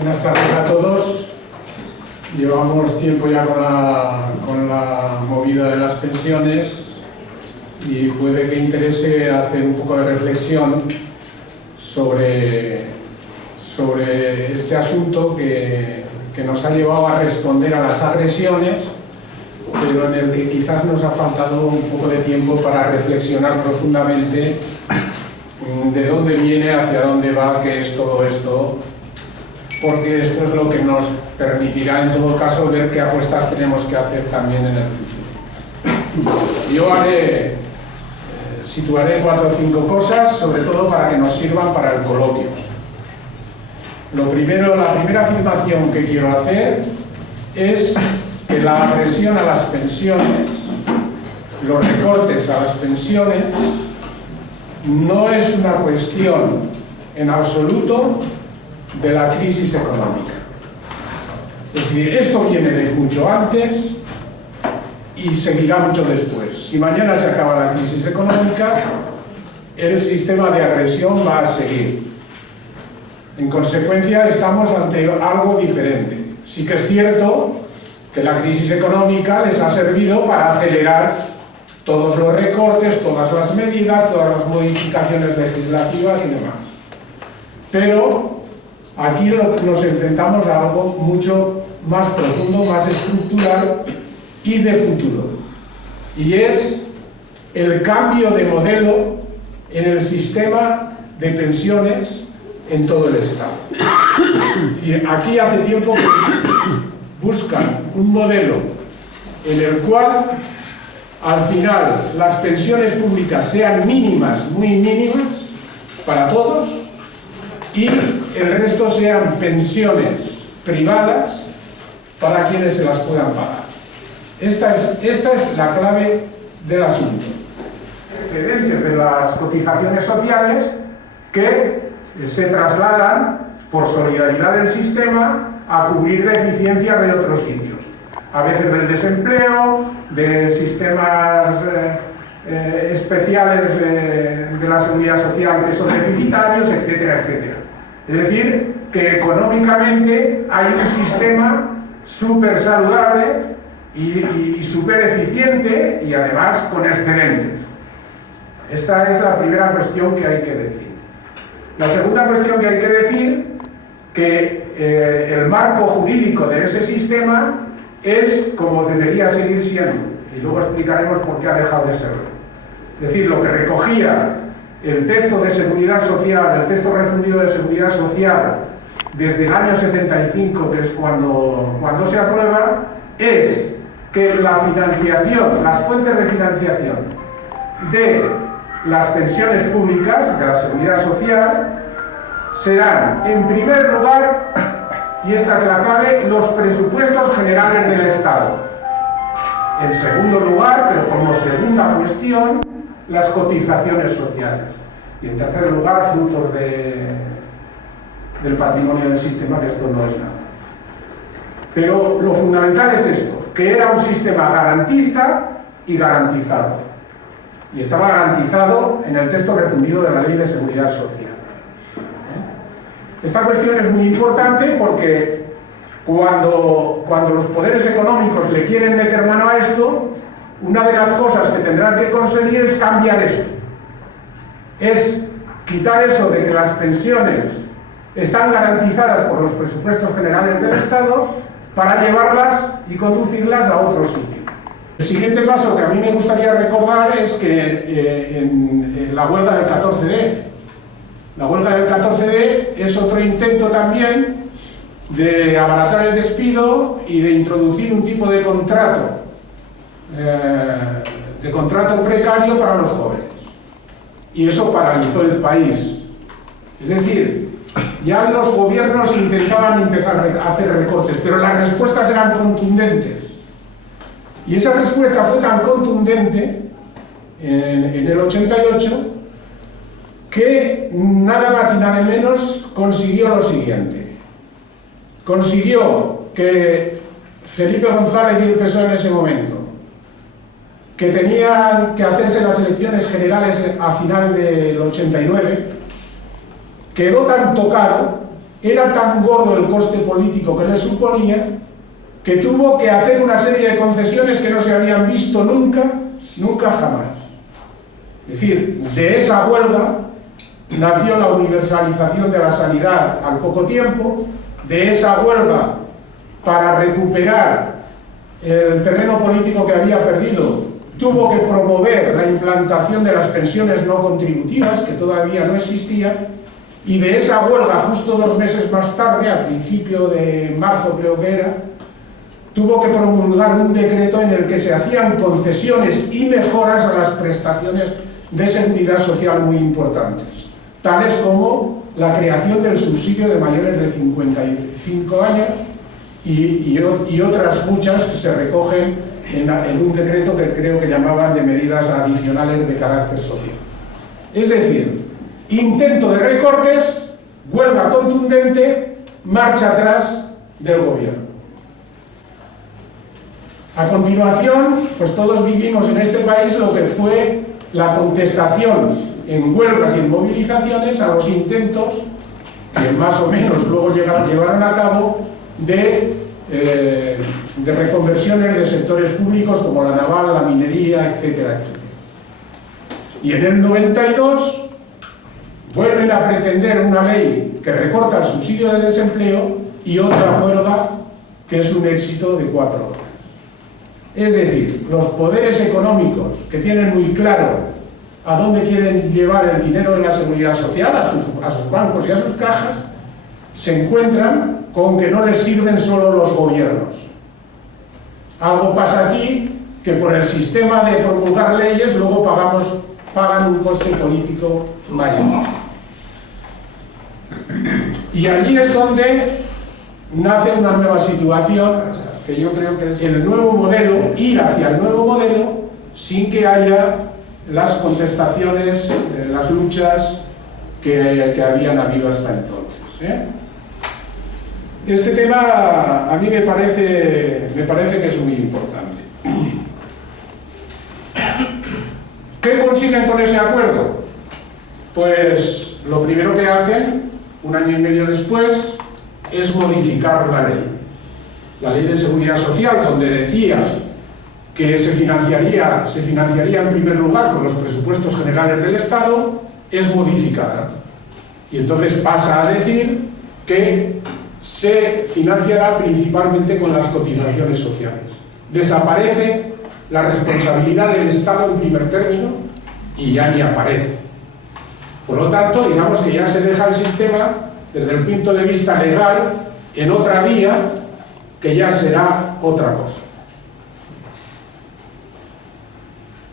Buenas tardes a todos. Llevamos tiempo ya con la movida de las pensiones y puede que interese hacer un poco de reflexión sobre este asunto que nos ha llevado a responder a las agresiones, pero en el que quizás nos ha faltado un poco de tiempo para reflexionar profundamente de dónde viene, hacia dónde va, qué es todo esto, porque esto es lo que nos permitirá en todo caso ver qué apuestas tenemos que hacer también en el futuro. Yo situaré 4 o 5 cosas, sobre todo para que nos sirvan para el coloquio. La primera afirmación que quiero hacer es que la agresión a las pensiones, los recortes a las pensiones, no es una cuestión en absoluto de la crisis económica. Es decir, esto viene de mucho antes y seguirá mucho después. Si mañana se acaba la crisis económica, el sistema de agresión va a seguir. En consecuencia, estamos ante algo diferente. Sí que es cierto que la crisis económica les ha servido para acelerar todos los recortes, todas las medidas, todas las modificaciones legislativas y demás. Pero aquí nos enfrentamos a algo mucho más profundo, más estructural y de futuro. Y es el cambio de modelo en el sistema de pensiones en todo el Estado. Es decir, aquí hace tiempo que buscan un modelo en el cual al final las pensiones públicas sean mínimas, muy mínimas para todos, y el resto sean pensiones privadas para quienes se las puedan pagar. Esta es la clave del asunto. Excedentes de las cotizaciones sociales que se trasladan por solidaridad del sistema a cubrir deficiencias de otros sitios. A veces del desempleo, de sistemas especiales de la seguridad social que son deficitarios, etcétera, etcétera. Es decir, que económicamente hay un sistema súper saludable y súper eficiente y además con excedentes. Esta es la primera cuestión que hay que decir. La segunda cuestión que hay que decir, que el marco jurídico de ese sistema es como debería seguir siendo, y luego explicaremos por qué ha dejado de serlo. Es decir, lo que recogía el texto de seguridad social, el texto refundido de seguridad social desde el año 75, que es cuando se aprueba, es que la financiación, las fuentes de financiación de las pensiones públicas, de la seguridad social, serán, en primer lugar, y esta es la clave, los presupuestos generales del Estado. En segundo lugar, pero como segunda cuestión, las cotizaciones sociales. Y en tercer lugar, frutos del patrimonio del sistema, que esto no es nada. Pero lo fundamental es esto, que era un sistema garantista y garantizado. Y estaba garantizado en el texto refundido de la Ley de Seguridad Social. Esta cuestión es muy importante porque cuando los poderes económicos le quieren meter mano a esto, una de las cosas que tendrán que conseguir es cambiar eso. Es quitar eso de que las pensiones están garantizadas por los presupuestos generales del Estado para llevarlas y conducirlas a otro sitio. El siguiente paso que a mí me gustaría recordar es que en la huelga del 14D, la huelga del 14D es otro intento también de abaratar el despido y de introducir un tipo de contrato precario para los jóvenes. Y eso paralizó el país. Es decir, ya los gobiernos intentaban empezar a hacer recortes, pero las respuestas eran contundentes. Y esa respuesta fue tan contundente en el 88 que nada más y nada menos consiguió lo siguiente. Consiguió que Felipe González y el PSOE en ese momento, que tenían que hacerse las elecciones generales a final del 89, quedó tan tocado era tan gordo el coste político que le suponía que tuvo que hacer una serie de concesiones que no se habían visto nunca, nunca jamás. Es decir, de esa huelga nació la universalización de la sanidad al poco tiempo. De esa huelga, para recuperar el terreno político que había perdido, tuvo que promover la implantación de las pensiones no contributivas, que todavía no existían, y de esa huelga, justo 2 meses más tarde, al principio de marzo creo que era, tuvo que promulgar un decreto en el que se hacían concesiones y mejoras a las prestaciones de seguridad social muy importantes, tales como la creación del subsidio de mayores de 55 años y otras muchas que se recogen en un decreto que creo que llamaban de medidas adicionales de carácter social. Es decir, intento de recortes, huelga contundente, marcha atrás del gobierno. A continuación, pues todos vivimos en este país lo que fue la contestación en huelgas y en movilizaciones a los intentos que más o menos luego llevaron a cabo de reconversiones de sectores públicos como la naval, la minería, etcétera, etcétera. Y en el 92 vuelven a pretender una ley que recorta el subsidio de desempleo y otra huelga que es un éxito de 4 horas. Es decir, los poderes económicos que tienen muy claro a dónde quieren llevar el dinero de la seguridad social, a sus bancos y a sus cajas, se encuentran con que no les sirven solo los gobiernos. Algo pasa aquí que por el sistema de promulgar leyes luego pagan un coste político mayor. Y allí es donde nace una nueva situación que yo creo que es el nuevo modelo, ir hacia el nuevo modelo sin que haya las contestaciones, las luchas que habían habido hasta entonces. Este tema a mí me parece que es muy importante. ¿Qué consiguen con ese acuerdo? Pues lo primero que hacen, 1 año y medio después, es modificar la ley de seguridad social, donde decía que se financiaría en primer lugar con los presupuestos generales del Estado, es modificada. Y entonces pasa a decir que se financiará principalmente con las cotizaciones sociales. Desaparece la responsabilidad del Estado en primer término y ya ni aparece. Por lo tanto, digamos que ya se deja el sistema desde el punto de vista legal en otra vía que ya será otra cosa.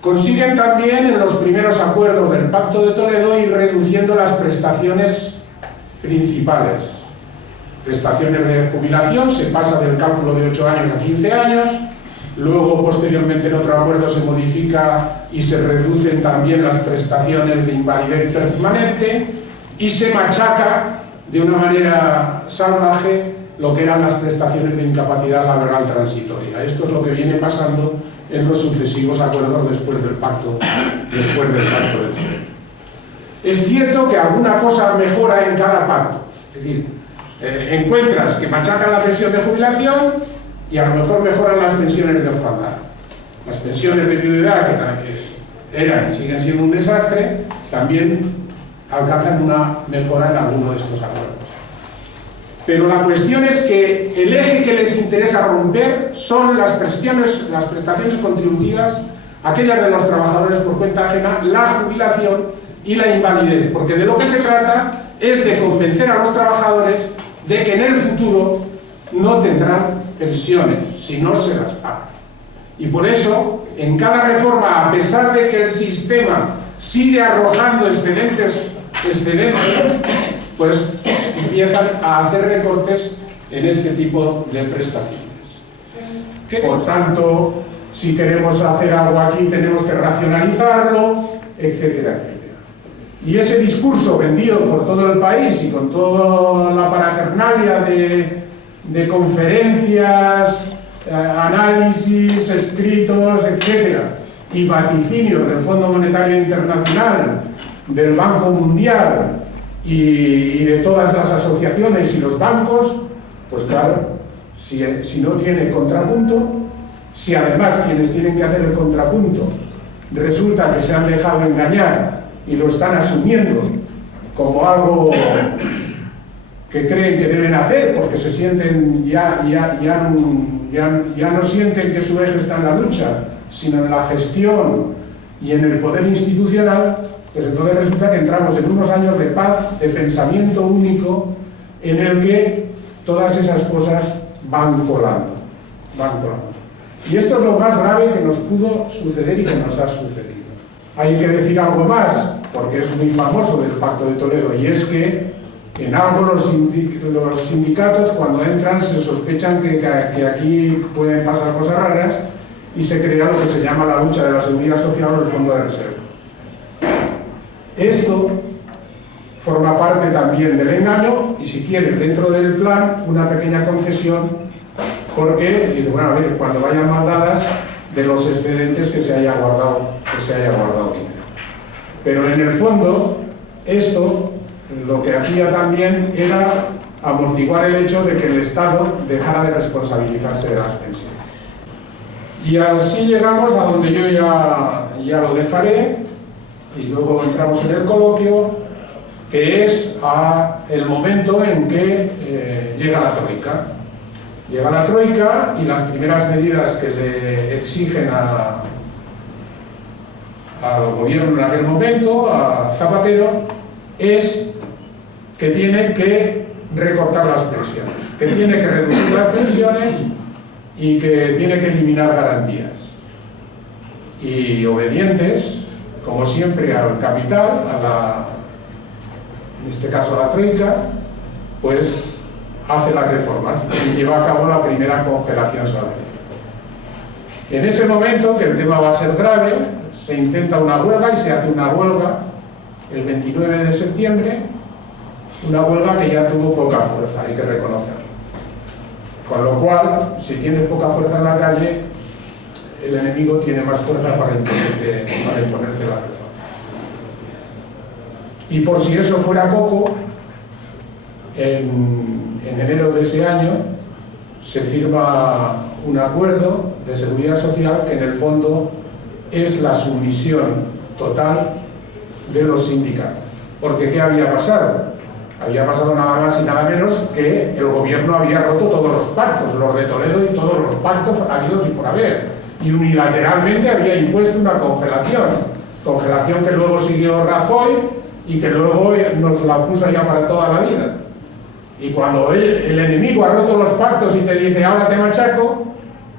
Consiguen también en los primeros acuerdos del Pacto de Toledo ir reduciendo las prestaciones principales. Prestaciones de jubilación, se pasa del cálculo de 8 años a 15 años, luego posteriormente en otro acuerdo se modifica y se reducen también las prestaciones de invalidez permanente y se machaca de una manera salvaje lo que eran las prestaciones de incapacidad laboral transitoria. Esto es lo que viene pasando en los sucesivos acuerdos después del Pacto de Toledo. Es cierto que alguna cosa mejora en cada pacto, es decir, encuentras que machacan la pensión de jubilación y a lo mejor mejoran las pensiones de orfandad. Las pensiones de viudedad, que eran y siguen siendo un desastre, también alcanzan una mejora en alguno de estos acuerdos. Pero la cuestión es que el eje que les interesa romper son las prestaciones contributivas, aquellas de los trabajadores por cuenta ajena, la jubilación y la invalidez, porque de lo que se trata es de convencer a los trabajadores de que en el futuro no tendrán pensiones si no se las pagan. Y por eso, en cada reforma, a pesar de que el sistema sigue arrojando excedentes, pues empiezan a hacer recortes en este tipo de prestaciones. Por tanto, si queremos hacer algo aquí, tenemos que racionalizarlo, etcétera, etcétera. Y ese discurso vendido por todo el país y con toda la parafernalia de conferencias, análisis, escritos, etcétera, y vaticinios del Fondo Monetario Internacional, del Banco Mundial y de todas las asociaciones y los bancos, pues claro, si no tiene contrapunto, si además quienes tienen que hacer el contrapunto resulta que se han dejado engañar y lo están asumiendo como algo que creen que deben hacer porque se sienten ya no sienten que su eje está en la lucha, sino en la gestión y en el poder institucional, pues entonces resulta que entramos en unos años de paz, de pensamiento único, en el que todas esas cosas van colando. Y esto es lo más grave que nos pudo suceder y que nos ha sucedido. Hay que decir algo más, porque es muy famoso del Pacto de Toledo, y es que en algo los sindicatos cuando entran se sospechan que aquí pueden pasar cosas raras y se crea lo que se llama la lucha de la seguridad social o el fondo de reserva. Esto forma parte también del engaño y si quieres dentro del plan una pequeña concesión porque, dice, bueno, a ver, cuando vayan mandadas de los excedentes que se haya guardado dinero. Pero en el fondo esto lo que hacía también era amortiguar el hecho de que el Estado dejara de responsabilizarse de las pensiones. Y así llegamos a donde yo ya lo dejaré y luego entramos en el coloquio, que es el momento en que llega la Troika. Llega la Troika y las primeras medidas que le exigen al gobierno en aquel momento, a Zapatero, es que tiene que recortar las pensiones, que tiene que reducir las pensiones y que tiene que eliminar garantías. Y obedientes, como siempre, al capital, en este caso a la Troika, pues hace las reformas y lleva a cabo la primera congelación salarial. En ese momento, que el tema va a ser grave, se intenta una huelga y se hace una huelga el 29 de septiembre, una huelga que ya tuvo poca fuerza, hay que reconocerlo. Con lo cual, si tiene poca fuerza en la calle, el enemigo tiene más fuerza para imponerte la reforma. Y por si eso fuera poco, en enero de ese año se firma un acuerdo de seguridad social que en el fondo es la sumisión total de los sindicatos. Porque ¿qué había pasado? Había pasado nada más y nada menos que el gobierno había roto todos los pactos, los de Toledo y todos los pactos habidos y por haber, y unilateralmente había impuesto una congelación que luego siguió Rajoy y que luego nos la puso ya para toda la vida. Y cuando el enemigo ha roto los pactos y te dice ahora te machaco,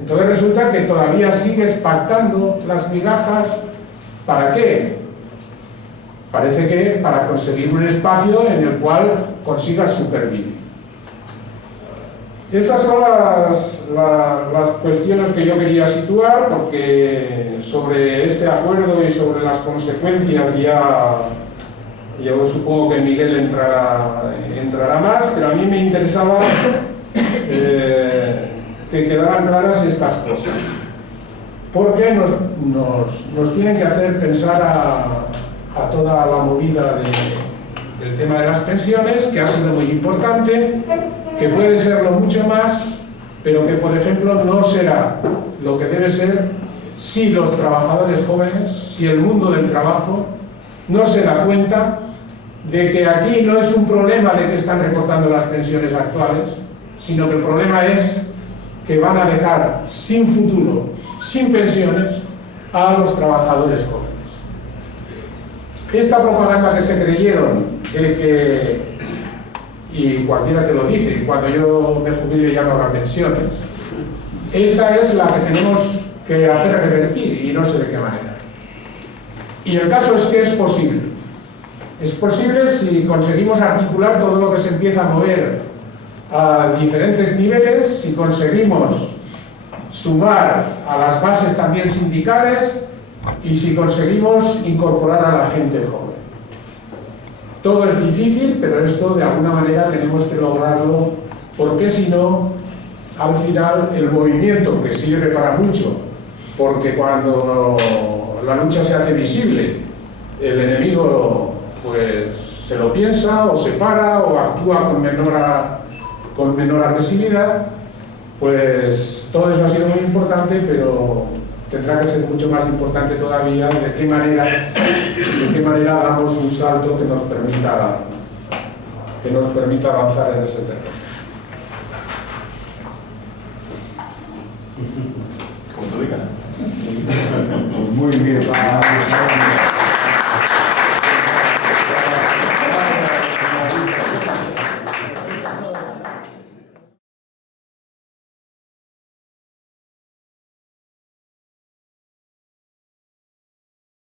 entonces resulta que todavía sigues pactando las migajas. ¿Para qué? Parece que para conseguir un espacio en el cual consigas supervivir. Estas son las cuestiones que yo quería situar, porque sobre este acuerdo y sobre las consecuencias yo supongo que Miguel entrará más, pero a mí me interesaba que quedaran claras estas cosas, porque nos tienen que hacer pensar a toda la movida del tema de las pensiones, que ha sido muy importante, que puede serlo mucho más, pero que por ejemplo no será lo que debe ser si los trabajadores jóvenes, si el mundo del trabajo no se da cuenta de que aquí no es un problema de que están recortando las pensiones actuales, sino que el problema es que van a dejar sin futuro, sin pensiones, a los trabajadores jóvenes. Esta propaganda que se creyeron de que, y cualquiera te lo dice, cuando yo me jubile ya no habrá pensiones, esta es la que tenemos que hacer revertir y no sé de qué manera. Y el caso es que es posible. Es posible si conseguimos articular todo lo que se empieza a mover a diferentes niveles, si conseguimos sumar a las bases también sindicales y si conseguimos incorporar a la gente joven. Todo es difícil, pero esto de alguna manera tenemos que lograrlo, porque si no, al final el movimiento, que sirve para mucho, porque cuando la lucha se hace visible, el enemigo pues se lo piensa o se para o actúa con menor agresividad, pues todo eso ha sido muy importante, pero tendrá que ser mucho más importante todavía de qué manera damos un salto que nos permita avanzar en ese terreno. Como tú digas. Muy bien.